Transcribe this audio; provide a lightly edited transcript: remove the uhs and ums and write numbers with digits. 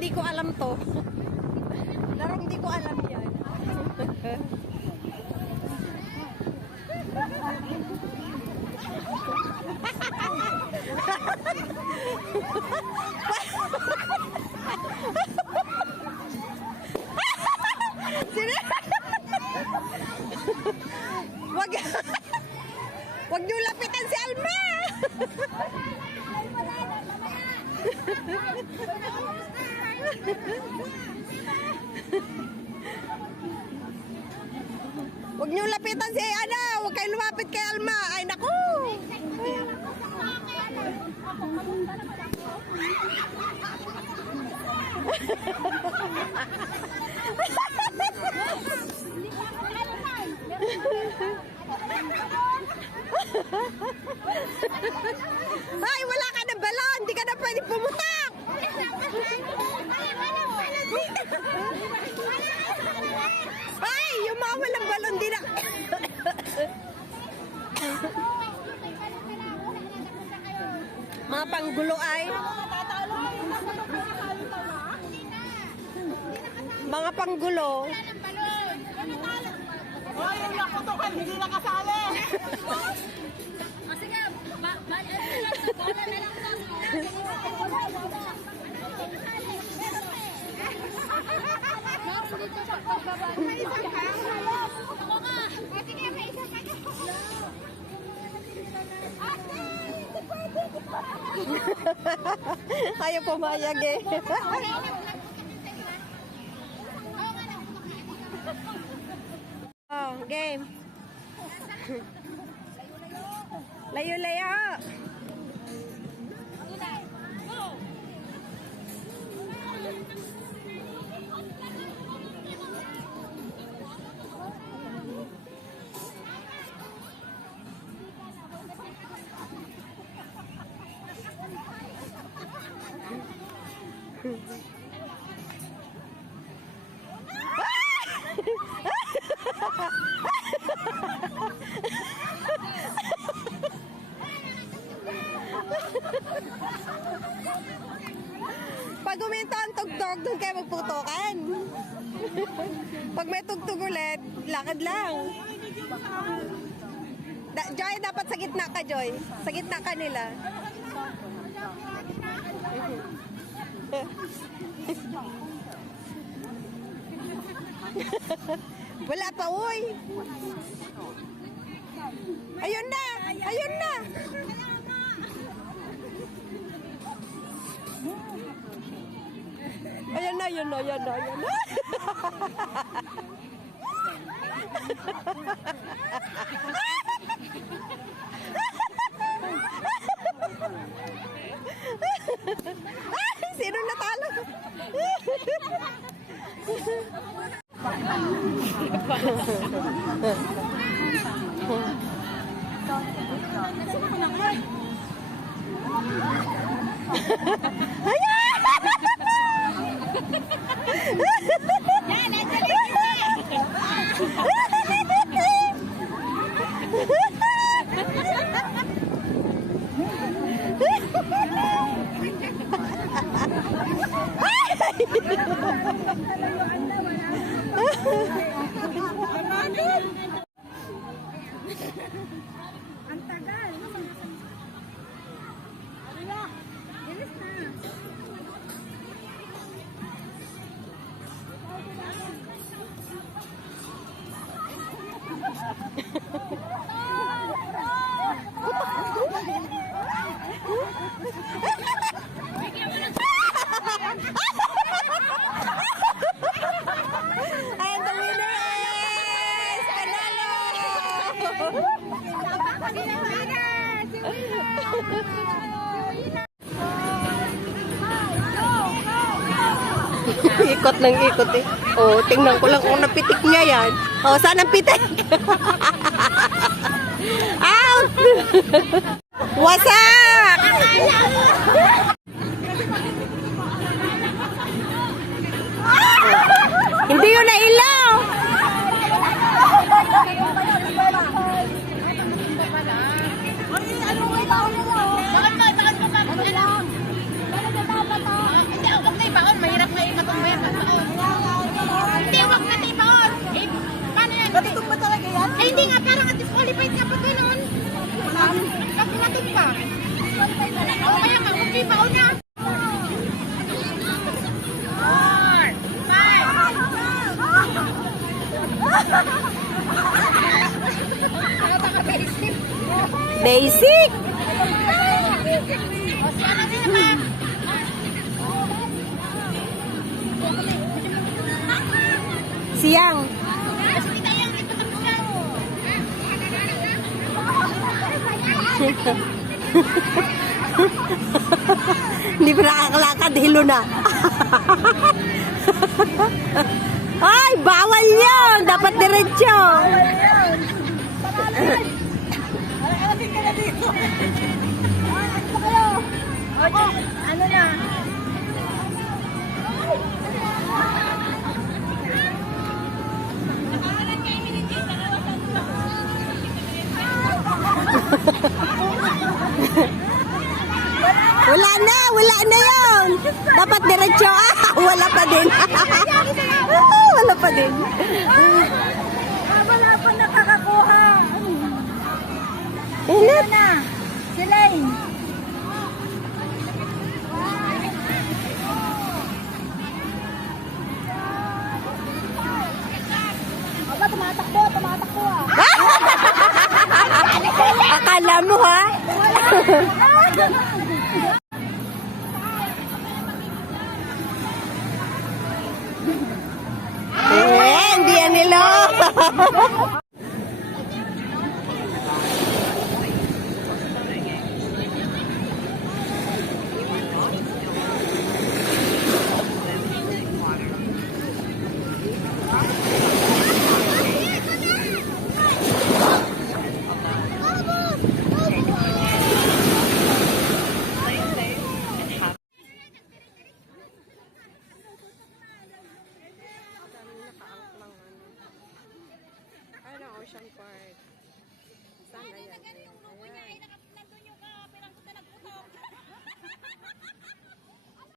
hindi ko alam to. Larong hindi ko alam yan. Wag niyo lapitan si Alma. Wag niyo lapitan si Ana. Wag kayo lumapit kay Alma. Ay naku. Ay, wala ka na balon. Hindi ka na pwede pumutak. Ay, yung mga walang balon din na. Mga panggulo ay. Mga panggulo. Hoy, yung nakutukan, hindi nakasali. O sige, bola na lang to. May isang ka? Ako ka. O sige, may isang ka. Ayaw pumayag eh. Oh, game. Layo-layo. Pag uminto ang tugtog, doon kayo magputokan. Pag may tugtog ulit, lakad lang. Joy, dapat sa gitna ka, Joy. Sa gitna ka nila. Wala pa, uy. Ayun na! Ayun na! Ayan na, ayan na, ayan na, ayan na. Sino natalo? Ayan! Ang tagal. Bilis na. And the winner is Panalo! Ikot ng ikot eh. Oh, tingnan ko lang kung napitik niya yan. Oh, saan ang pitik? Out! Wasak! Hindi yun na ilaw! Bakit mo? Bakit mo? Bakit mo? Hindi, huwag na ibaon. Mahirap nga mga disqualified ka pa gano'n. Bakit natin pa? O kaya nga, magpipaw na. 4, 5. Basic! O si ano din naman? Siyang. Mas kita yung itutubulan. Hindi pa nakakalakad, hilo na. Ay, bawal yun! Dapat diretso. Ano na? Wala na yun. Dapat diretso. Ah, wala pa din. Wala pa din. Wala pa nakakakuha. Init. Na. Silay. Aba, tumatakbo ah. Akala mo ha? Hindi yan nilo.